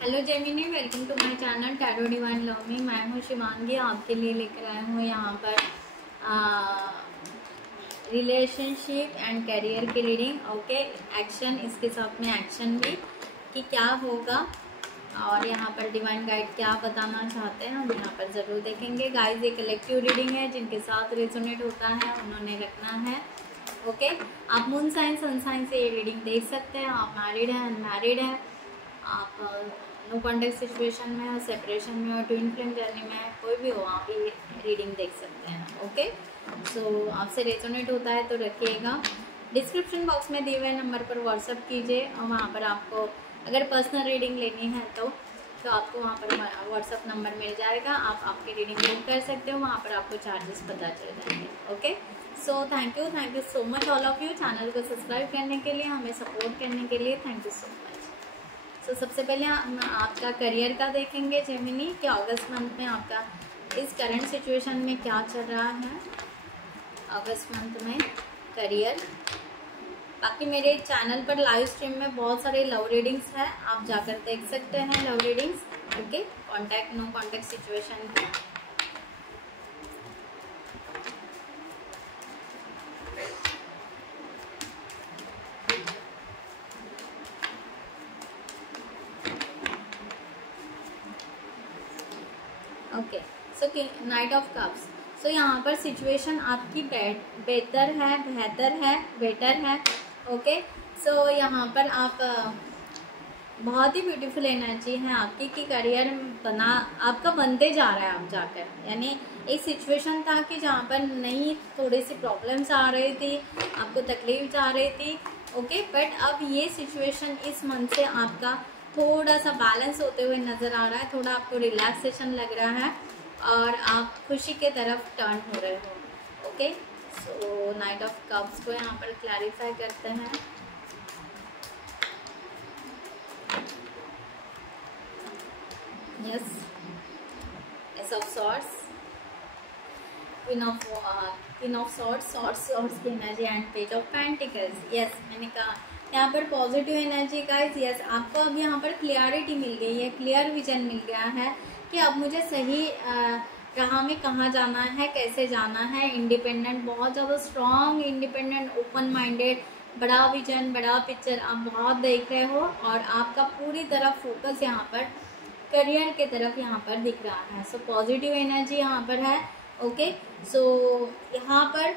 Hello Gemini, welcome to my channel tarot divine love me. मैं हूँ शिवांगी, आपके लिए लेकर आया हूँ यहाँ पर रिलेशनशिप एंड करियर की रीडिंग। ओके, एक्शन, इसके साथ में एक्शन भी कि क्या होगा और यहाँ पर डिवाइन गाइड क्या बताना चाहते हैं हम यहाँ पर ज़रूर देखेंगे। गाइस, ये कलेक्टिव रीडिंग है, जिनके साथ रेजोनेट होता है उन्होंने रखना है। ओके, आप मून साइन सन साइन से ये रीडिंग देख सकते हैं। आप मैरिड हैं, अनमैरिड हैं, आप नो कॉन्टेक्ट सिचुएशन में हो, सेपरेशन में हो, ट्विन फ्लेम जर्नी में, कोई भी हो, आप ये रीडिंग देख सकते हैं। ओके, सो आपसे रेजोनेट होता है तो रखिएगा। डिस्क्रिप्शन बॉक्स में दिए हुए नंबर पर व्हाट्सअप कीजिए और वहाँ पर आपको अगर पर्सनल रीडिंग लेनी है तो आपको वहाँ पर व्हाट्सअप नंबर मिल जाएगा। आप आपकी रीडिंग बुक कर सकते हो, वहाँ पर आपको चार्जेस पता चल जाएंगे। Okay, so thank you so much all of you channel को सब्सक्राइब करने के लिए, हमें सपोर्ट करने के लिए। Thank you so much. तो सबसे पहले हम आपका करियर का देखेंगे जेमिनी कि अगस्त मंथ में आपका इस करंट सिचुएशन में क्या चल रहा है अगस्त मंथ में करियर। बाकी मेरे चैनल पर लाइव स्ट्रीम में बहुत सारे लव रीडिंग्स हैं, आप जाकर देख सकते हैं love readings. Okay, contact no contact situation की। Okay, so knight of cups. सो यहाँ पर सिचुएशन आपकी बेहतर है। ओके, सो यहाँ पर आप बहुत ही ब्यूटीफुल एनर्जी है आपकी कि करियर आपका बनते जा रहा है। आप जाकर यानी एक सिचुएशन था कि जहाँ पर नहीं, थोड़ी सी प्रॉब्लम्स आ रही थी, आपको तकलीफ आ रही थी। ओके, बट अब ये सिचुएशन इस मंथ से आपका थोड़ा सा बैलेंस होते हुए नज़र आ रहा है, थोड़ा आपको रिलैक्सेशन लग रहा है और आप खुशी के तरफ टर्न हो रहे हो। Okay, so knight of cups को यहाँ पर क्लैरिफाई करते हैं। Yes, ace of swords, queen of swords की energy and page of pentacles. Yes, मैंने कहा यहाँ पर पॉजिटिव एनर्जी गाइस। यस, आपको अब यहाँ पर क्लियरिटी मिल गई है, क्लियर विजन मिल गया है कि अब मुझे सही राह में कहाँ जाना है, कैसे जाना है। इंडिपेंडेंट, बहुत ज़्यादा स्ट्रॉन्ग इंडिपेंडेंट, ओपन माइंडेड, बड़ा विजन, बड़ा पिक्चर आप बहुत देख रहे हो और आपका पूरी तरह फोकस यहाँ पर करियर के तरफ यहाँ पर दिख रहा है। सो पॉजिटिव एनर्जी यहाँ पर है। ओके, सो यहाँ पर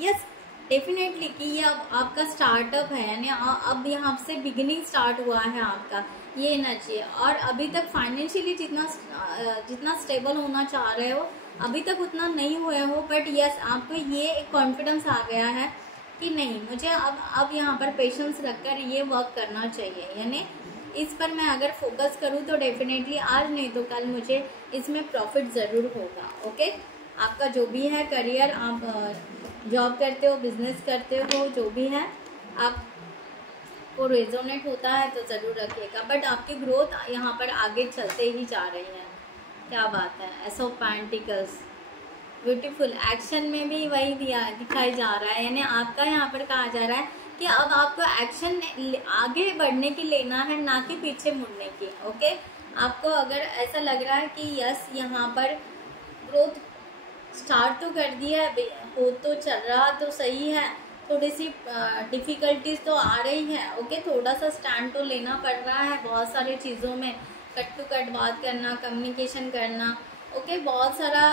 यस डेफिनेटली कि ये अब आपका स्टार्टअप है, यानी अब यहाँ से बिगिनिंग स्टार्ट हुआ है आपका, ये एनर्जी है। और अभी तक फाइनेंशियली जितना स्टेबल होना चाह रहे हो अभी तक उतना नहीं हुए हो, बट यस आपको ये एक कॉन्फिडेंस आ गया है कि नहीं, मुझे अब यहाँ पर पेशेंस रखकर ये वर्क करना चाहिए, यानी इस पर मैं अगर फोकस करूँ तो डेफिनेटली आज नहीं तो कल मुझे इसमें प्रॉफिट ज़रूर होगा। ओके, आपका जो भी है करियर, आप जॉब करते हो, बिजनेस करते हो, जो भी है आपको रेजोनेट होता है तो ज़रूर रखिएगा। बट आपकी ग्रोथ यहाँ पर आगे चलते ही जा रही है। क्या बात है, S of pentacles, beautiful. Action में भी वही दिखाई जा रहा है, यानी आपका यहाँ पर कहा जा रहा है कि अब आपको एक्शन आगे बढ़ने की लेना है, ना कि पीछे मुड़ने की। ओके, आपको अगर ऐसा लग रहा है कि यस यहाँ पर ग्रोथ स्टार्ट तो कर दिया है, हो तो चल रहा तो सही है, थोड़ी सी डिफ़िकल्टीज तो आ रही है। ओके, थोड़ा सा स्टैंड तो लेना पड़ रहा है बहुत सारी चीज़ों में, कट टू कट बात करना, कम्युनिकेशन करना। ओके, बहुत सारा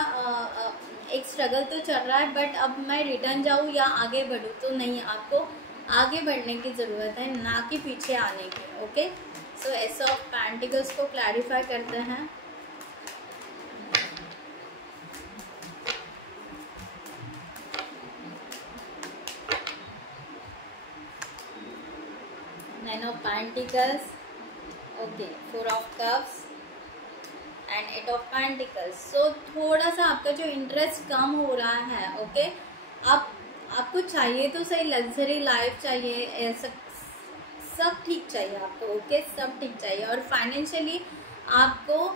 एक स्ट्रगल तो चल रहा है, बट अब मैं रिटर्न जाऊँ या आगे बढ़ूँ तो नहीं, आपको आगे बढ़ने की ज़रूरत है, ना कि पीछे आने की। Okay, so ace of pentacles को क्लैरिफाई करते हैं। Nine of pentacles, okay, four of cups and eight of pentacles. So थोड़ा सा आपका जो इंटरेस्ट कम हो रहा है। ओके, आपको चाहिए तो सही, लग्जरी लाइफ चाहिए, सब ठीक चाहिए आपको। ओके, सब ठीक चाहिए और फाइनेंशियली आपको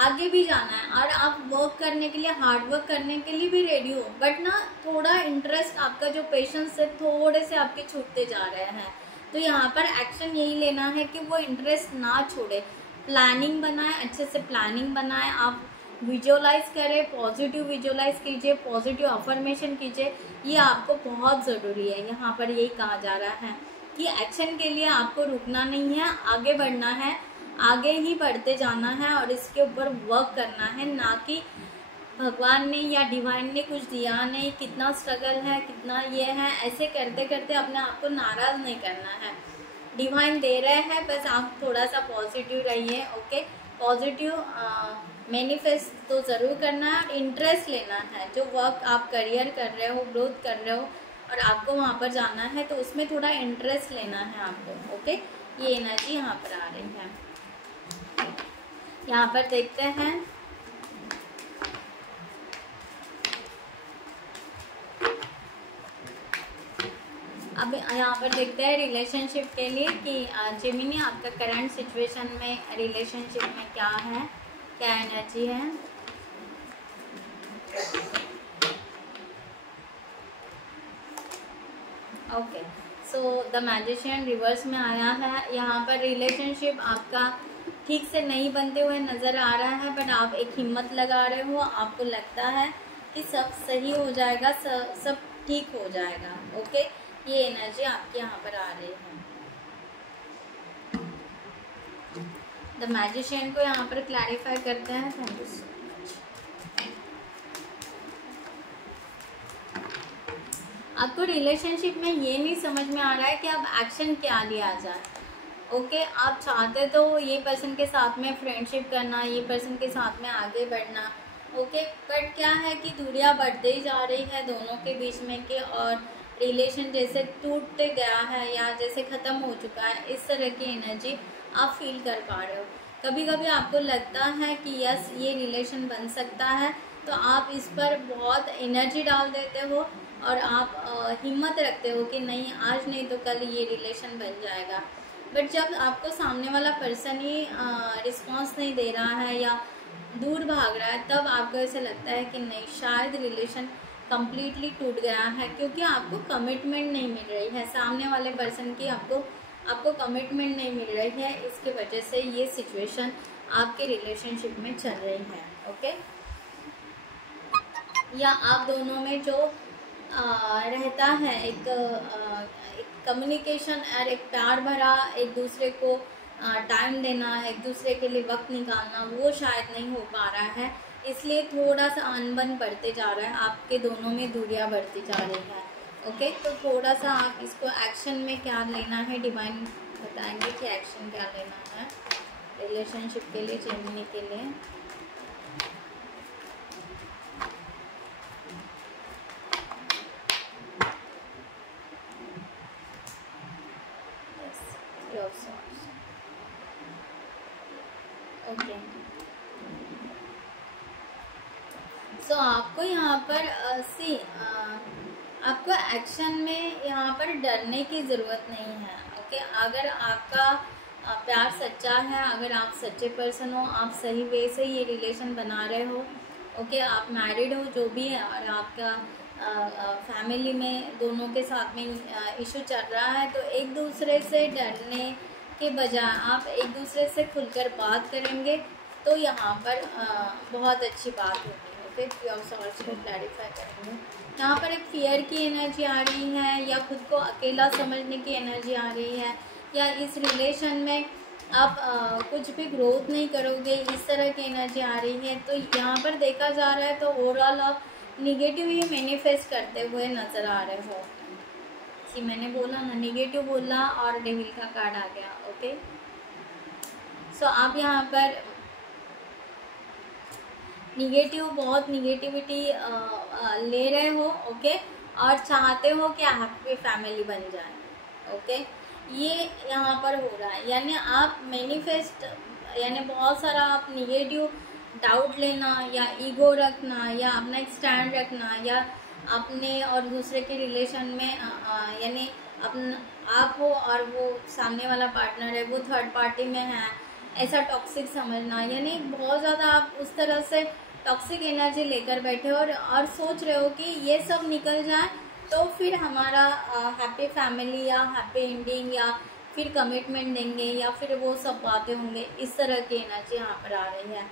आगे भी जाना है और आप वर्क करने के लिए, हार्ड वर्क करने के लिए भी रेडी हो, बट ना थोड़ा इंटरेस्ट आपका जो पेशेंस है थोड़े से आपके छूटते जा रहे हैं। तो यहाँ पर एक्शन यही लेना है कि वो इंटरेस्ट ना छोड़े, प्लानिंग बनाए, अच्छे से प्लानिंग बनाए, आप विजुअलाइज करें, पॉजिटिव विजुअलाइज कीजिए, पॉजिटिव अफर्मेशन कीजिए, ये आपको बहुत ज़रूरी है। यहाँ पर यही कहा जा रहा है कि एक्शन के लिए आपको रुकना नहीं है, आगे बढ़ना है, आगे ही बढ़ते जाना है और इसके ऊपर वर्क करना है, ना कि भगवान ने या डिवाइन ने कुछ दिया नहीं, कितना स्ट्रगल है, कितना ये है, ऐसे करते करते अपने आप को नाराज़ नहीं करना है। डिवाइन दे रहे हैं, बस आप थोड़ा सा पॉजिटिव रहिए। ओके, पॉजिटिव मैनिफेस्ट तो ज़रूर करना है और इंटरेस्ट लेना है। जो वर्क आप करियर कर रहे हो, ग्रोथ कर रहे हो और आपको वहाँ पर जाना है, तो उसमें थोड़ा इंटरेस्ट लेना है आपको। ओके, ये एनर्जी यहाँ पर आ रही है। यहाँ पर देखते हैं अब यहाँ पर देखते हैं रिलेशनशिप के लिए कि जेमिनी आपका करंट सिचुएशन में रिलेशनशिप में क्या है, क्या एनर्जी है। Okay, so the magician reverse में आया है। यहाँ पर रिलेशनशिप आपका ठीक से नहीं बनते हुए नज़र आ रहा है, बट आप एक हिम्मत लगा रहे हो, आपको लगता है कि सब सही हो जाएगा, सब ठीक हो जाएगा। ओके, ये एनर्जी आपके यहाँ पर आ रही है। द मैजिशियन को यहाँ पर क्लैरिफाई करते हैं। Thank you so much. आपको रिलेशनशिप में ये नहीं समझ में आ रहा है कि अब एक्शन क्या लिया जाए। ओके, आप चाहते तो ये पर्सन के साथ में फ्रेंडशिप करना, ये पर्सन के साथ में आगे बढ़ना। ओके, बट क्या है कि दूरियां बढ़ते ही जा रही है दोनों के बीच में के, और रिलेशन जैसे टूटते गया है या जैसे ख़त्म हो चुका है, इस तरह की एनर्जी आप फील कर पा रहे हो। कभी कभी आपको लगता है कि यस ये रिलेशन बन सकता है, तो आप इस पर बहुत एनर्जी डाल देते हो और आप हिम्मत रखते हो कि नहीं, आज नहीं तो कल ये रिलेशन बन जाएगा। बट जब आपको सामने वाला पर्सन ही रिस्पॉन्स नहीं दे रहा है या दूर भाग रहा है, तब आपको ऐसा लगता है कि नहीं, शायद रिलेशन कम्प्लीटली टूट गया है, क्योंकि आपको कमिटमेंट नहीं मिल रही है सामने वाले पर्सन की, आपको कमिटमेंट नहीं मिल रही है। इसके वजह से ये सिचुएशन आपके रिलेशनशिप में चल रही है। ओके, या आप दोनों में जो रहता है एक कम्युनिकेशन और एक प्यार भरा एक दूसरे को टाइम देना, एक दूसरे के लिए वक्त निकालना, वो शायद नहीं हो पा रहा है, इसलिए थोड़ा सा अनबन बढ़ते जा रहा है, आपके दोनों में दूरियां बढ़ती जा रही है। ओके, तो थोड़ा सा आप इसको एक्शन में क्या लेना है, डिवाइन बताएंगे कि एक्शन क्या लेना है रिलेशनशिप के लिए, जेमिनी के लिए। ओके, सो आपको यहाँ पर आपको एक्शन में यहाँ पर डरने की ज़रूरत नहीं है। ओके, अगर आपका प्यार सच्चा है, अगर आप सच्चे पर्सन हो, आप सही वे से ये रिलेशन बना रहे हो, ओके, आप मैरिड हो जो भी है, और आपका फैमिली में दोनों के साथ में इशू चल रहा है, तो एक दूसरे से डरने के बजाय आप एक दूसरे से खुलकर बात करेंगे तो यहाँ पर बहुत अच्छी बात होगी। ओके, प्योर सॉर्स को क्लैरिफाई करेंगे। यहाँ पर एक फियर की एनर्जी आ रही है, या खुद को अकेला समझने की एनर्जी आ रही है, या इस रिलेशन में आप कुछ भी ग्रोथ नहीं करोगे, इस तरह की एनर्जी आ रही है। तो यहाँ पर देखा जा रहा है तो ओवरऑल आप निगेटिव ही मैनिफेस्ट करते हुए नज़र आ रहे हो। कि मैंने बोला ना, निगेटिव बोला और डेविल का कार्ड आ गया। ओके, सो आप यहाँ पर निगेटिव, बहुत निगेटिविटी ले रहे हो। ओके, और चाहते हो कि आपकी फैमिली बन जाए। ओके, ये यहाँ पर हो रहा है, यानी आप मैनिफेस्ट, यानी बहुत सारा आप निगेटिव डाउट लेना या ईगो रखना या अपना एक स्टैंड रखना, या अपने और दूसरे के रिलेशन में यानी आप हो और वो सामने वाला पार्टनर है वो थर्ड पार्टी में है, ऐसा टॉक्सिक समझना, यानी बहुत ज़्यादा आप उस तरह से टॉक्सिक एनर्जी लेकर बैठे हो और सोच रहे हो कि ये सब निकल जाए तो फिर हमारा हैप्पी फैमिली या हैप्पी एंडिंग या फिर कमिटमेंट देंगे या फिर वो सब बातें होंगे, इस तरह की एनर्जी यहाँ पर आ रही है।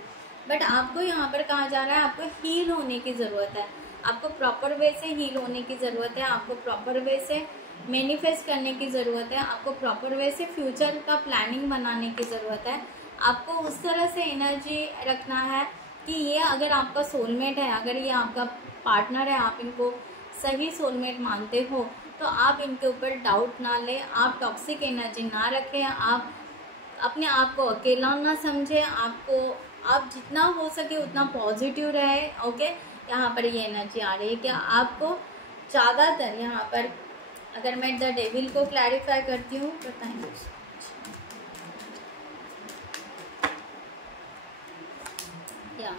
बट आपको यहाँ पर कहा जा रहा है आपको हील होने की ज़रूरत है, आपको प्रॉपर वे से हील होने की ज़रूरत है, आपको प्रॉपर वे से मैनिफेस्ट करने की ज़रूरत है, आपको प्रॉपर वे से फ्यूचर का प्लानिंग बनाने की ज़रूरत है। आपको उस तरह से एनर्जी रखना है कि ये अगर आपका सोलमेट है, अगर ये आपका पार्टनर है, आप इनको सही सोलमेट मानते हो, तो आप इनके ऊपर डाउट ना लें, आप टॉक्सिक एनर्जी ना रखें, आप अपने आप को अकेला ना समझें, आप जितना हो सके उतना पॉजिटिव रहे। ओके, यहाँ पर ये एनर्जी आ रही है कि आपको ज़्यादातर यहाँ पर, अगर मैं द डेविल को क्लैरिफाई करती हूँ, बताएंगे या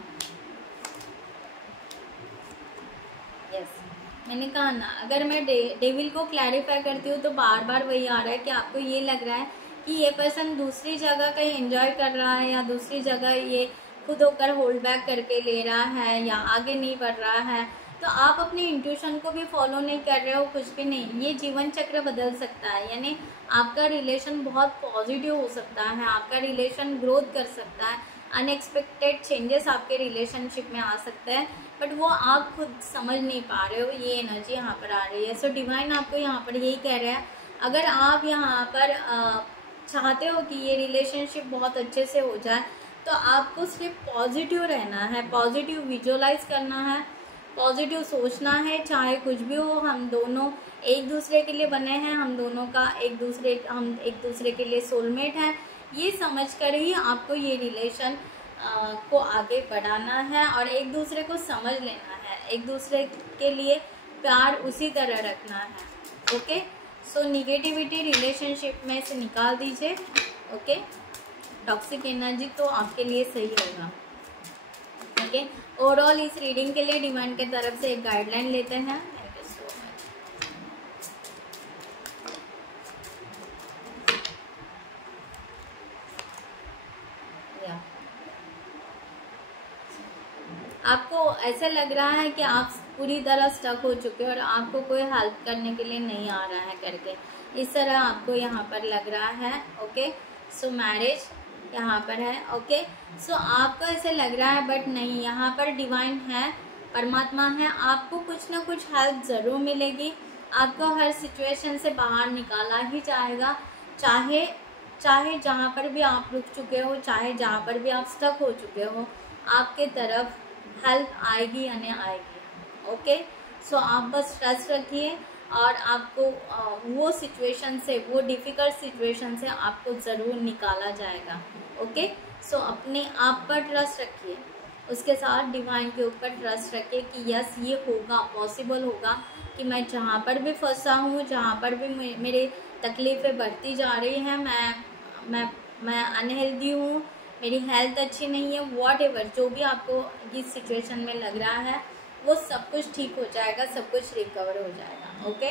यस, मैंने कहा ना, अगर मैं डेविल को क्लैरिफाई करती हूँ तो बार बार वही आ रहा है कि आपको ये लग रहा है कि ये पर्सन दूसरी जगह कहीं एंजॉय कर रहा है या दूसरी जगह ये खुद होकर होल्ड बैक करके ले रहा है या आगे नहीं बढ़ रहा है। तो आप अपनी इंट्यूशन को भी फॉलो नहीं कर रहे हो, कुछ भी नहीं। ये जीवन चक्र बदल सकता है, यानी आपका रिलेशन बहुत पॉजिटिव हो सकता है, आपका रिलेशन ग्रोथ कर सकता है, अनएक्सपेक्टेड चेंजेस आपके रिलेशनशिप में आ सकते हैं, बट वो आप खुद समझ नहीं पा रहे हो। ये एनर्जी यहाँ पर आ रही है। सो डिवाइन आपको यहाँ पर यही कह रहे हैं, अगर आप यहाँ पर चाहते हो कि ये रिलेशनशिप बहुत अच्छे से हो जाए, तो आपको सिर्फ पॉजिटिव रहना है, पॉजिटिव विजुअलाइज करना है, पॉजिटिव सोचना है, चाहे कुछ भी हो। हम दोनों एक दूसरे के लिए बने हैं, हम एक दूसरे के लिए सोलमेट हैं, ये समझकर ही आपको ये रिलेशन को आगे बढ़ाना है और एक दूसरे को समझ लेना है, एक दूसरे के लिए प्यार उसी तरह रखना है। ओके, सो निगेटिविटी रिलेशनशिप में से निकाल दीजिए। ओके, टॉक्सिक एनर्जी तो आपके लिए सही होगा। ओके, ओवरऑल इस रीडिंग के लिए डिवाइन के तरफ से एक गाइडलाइन लेते हैं। Thank you so much. आपको ऐसा लग रहा है कि आप पूरी तरह स्टक हो चुके हैं और आपको कोई हेल्प करने के लिए नहीं आ रहा है करके, इस तरह आपको यहाँ पर लग रहा है। ओके, सो मैरिज यहाँ पर है। ओके, सो आपको ऐसे लग रहा है, बट नहीं, यहाँ पर डिवाइन है, परमात्मा है, आपको कुछ ना कुछ हेल्प ज़रूर मिलेगी। आपको हर सिचुएशन से बाहर निकाला ही जाएगा, चाहे जहाँ पर भी आप रुक चुके हो, चाहे जहाँ पर भी आप स्टक हो चुके हो, आपके तरफ हेल्प आएगी या नहीं आएगी। ओके, सो आप बस ट्रस्ट रखिए और आपको वो सिचुएशन से, वो डिफ़िकल्ट सिचुएशन से आपको ज़रूर निकाला जाएगा। ओके, सो अपने आप पर ट्रस्ट रखिए, उसके साथ डिवाइन के ऊपर ट्रस्ट रखिए कि यस, ये होगा, पॉसिबल होगा कि मैं जहाँ पर भी फंसा हूँ, जहाँ पर भी मेरी तकलीफ़ें बढ़ती जा रही हैं, मैं अनहेल्दी हूँ, मेरी हेल्थ अच्छी नहीं है, व्हाटएवर जो भी आपको इस सिचुएशन में लग रहा है, वो सब कुछ ठीक हो जाएगा, सब कुछ रिकवर हो जाएगा। ओके,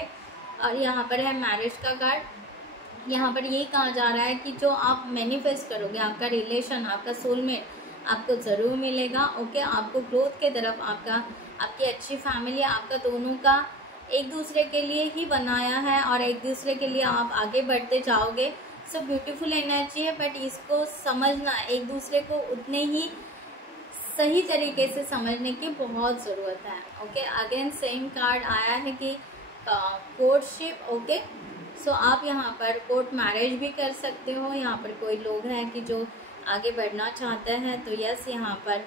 और यहाँ पर है मैरिज का कार्ड। यहाँ पर यही कहा जा रहा है कि जो आप मैनिफेस्ट करोगे, आपका रिलेशन, आपका सोलमेट आपको ज़रूर मिलेगा। ओके, आपको ग्रोथ के तरफ, आपकी अच्छी फैमिली, आपका दोनों का एक दूसरे के लिए ही बनाया है और एक दूसरे के लिए आप आगे बढ़ते जाओगे। सो ब्यूटीफुल एनर्जी है, बट इसको समझना, एक दूसरे को उतने ही सही तरीके से समझने की बहुत ज़रूरत है। ओके, अगेन सेम कार्ड आया है कि कोर्टशिप। ओके, सो आप यहाँ पर कोर्ट मैरिज भी कर सकते हो। यहाँ पर कोई लोग हैं कि जो आगे बढ़ना चाहते हैं, तो यस, यहाँ पर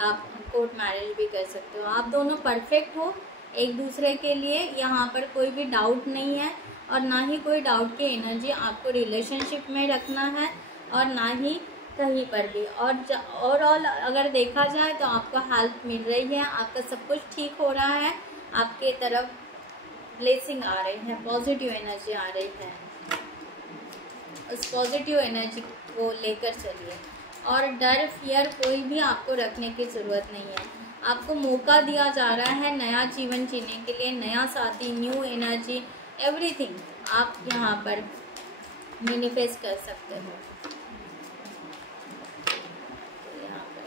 आप कोर्ट मैरिज भी कर सकते हो। आप दोनों परफेक्ट हो एक दूसरे के लिए, यहाँ पर कोई भी डाउट नहीं है और ना ही कोई डाउट की एनर्जी आपको रिलेशनशिप में रखना है और ना ही कहीं पर भी। और ओवरऑल अगर देखा जाए तो आपको हेल्प मिल रही है, आपका सब कुछ ठीक हो रहा है, आपके तरफ ब्लेसिंग आ रही है, पॉजिटिव एनर्जी आ रही है। उस पॉजिटिव एनर्जी को लेकर चलिए और डर, फियर कोई भी आपको रखने की ज़रूरत नहीं है। आपको मौका दिया जा रहा है नया जीवन जीने के लिए, नया साथी, न्यू एनर्जी, एवरीथिंग आप यहाँ पर मैनिफेस्ट कर सकते हो। यहाँ पर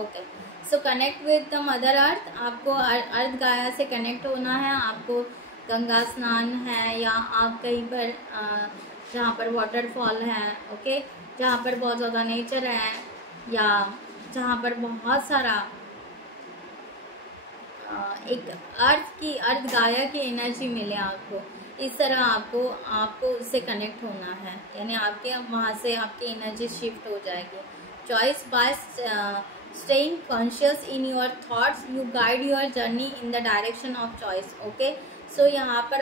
okay, so connect with the mother earth, आपको अर्थ गाया से कनेक्ट होना है। आपको गंगा स्नान है या आप कहीं पर जहाँ पर वाटरफॉल है, ओके, जहाँ पर बहुत ज़्यादा नेचर है या जहाँ पर बहुत सारा एक अर्थ गाया की एनर्जी मिले आपको, इस तरह आपको उससे कनेक्ट होना है, यानी आपके वहाँ से आपकी एनर्जी शिफ्ट हो जाएगी। Choice by staying conscious in your thoughts you guide your journey in the direction of choice. Okay, so यहाँ पर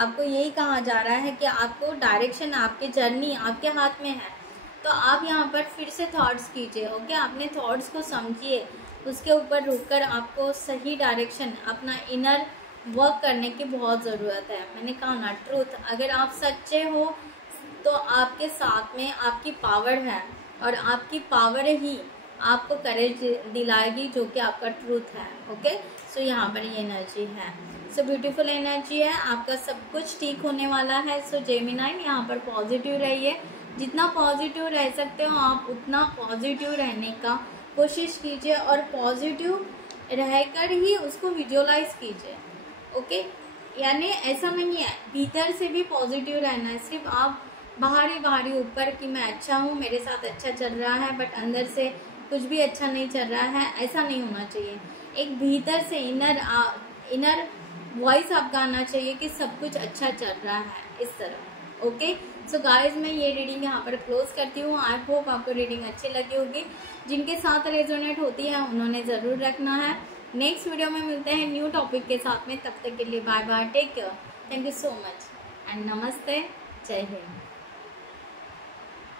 आपको यही कहा जा रहा है कि आपको डायरेक्शन, आपकी जर्नी आपके हाथ में है। तो आप यहाँ पर फिर से थॉट्स कीजिए, ओके, अपने थॉट्स को समझिए, उसके ऊपर रुककर आपको सही डायरेक्शन, अपना इनर वर्क करने की बहुत ज़रूरत है। मैंने कहा ना, ट्रूथ, अगर आप सच्चे हो तो आपके साथ में आपकी पावर है और आपकी पावर ही आपको करेज दिलाएगी, जो कि आपका ट्रूथ है। ओके, सो यहाँ पर ये एनर्जी है, सो ब्यूटीफुल एनर्जी है, आपका सब कुछ ठीक होने वाला है। सो जेमिनाई, यहाँ पर पॉजिटिव रहिए, जितना पॉजिटिव रह सकते हो आप उतना पॉजिटिव रहने का कोशिश कीजिए और पॉजिटिव रहकर ही उसको विजुअलाइज कीजिए। ओके, यानी ऐसा नहीं है, भीतर से भी पॉजिटिव रहना है, सिर्फ आप बाहरी ऊपर कि मैं अच्छा हूँ, मेरे साथ अच्छा चल रहा है, बट अंदर से कुछ भी अच्छा नहीं चल रहा है, ऐसा नहीं होना चाहिए। एक भीतर से इनर वॉइस आपका आना चाहिए कि सब कुछ अच्छा चल रहा है, इस तरह। ओके, सो गाइज, मैं ये रीडिंग यहाँ पर क्लोज करती हूँ। आई होप आपको रीडिंग अच्छी लगी होगी। जिनके साथ रेजोनेट होती है उन्होंने ज़रूर रखना है। नेक्स्ट वीडियो में मिलते हैं न्यू टॉपिक के साथ में, तब तक के लिए bye bye, take care, thank you so much and नमस्ते, जय हिंद।